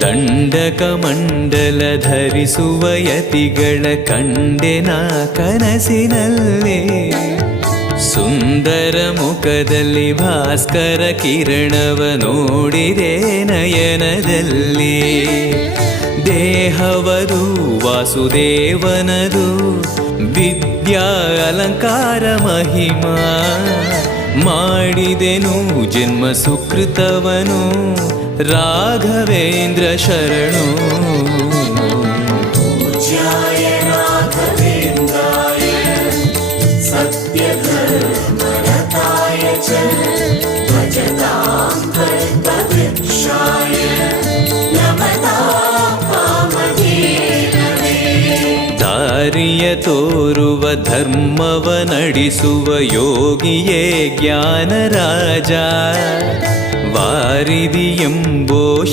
ದಂಡಕಮಂಡಲ ಧರಿಸುವ ಯತಿಗಳ ಕಂಡೆನ ಕನಸಿನಲ್ಲೇ. ಸುಂದರ ಮುಖದಲ್ಲಿ ಭಾಸ್ಕರ ಕಿರಣವ ನೋಡಿದೆ ನಯನದಲ್ಲಿ. ದೇಹವದು ವಾಸುದೇವನದು ವಿದ್ಯಾ ಅಲಂಕಾರ ಮಹಿಮಾ. ಮಾಡಿದೆನು ಜನ್ಮ ಸುಕೃತವನು ರಾಘವೇಂದ್ರ ಶರಣು. ಪೂಜ್ಯಾಯ ರಾಘವೇಂದ್ರಾಯ ಸತ್ಯಧರ್ಮರತಾಯ ಚ ಭಜತಾಂ ಕಲ್ಪವೃಕ್ಷಾಯ ನಮತಾಂ ಕಾಮಧೇನವೇ. ದಾರಿಯ ತೋರುವ ಧರ್ಮವ ನಡೆಸುವ ಯೋಗಿಯೇ ಜ್ಞಾನರಾಜ. ವಾರಿದಿ ಎಂಬೋ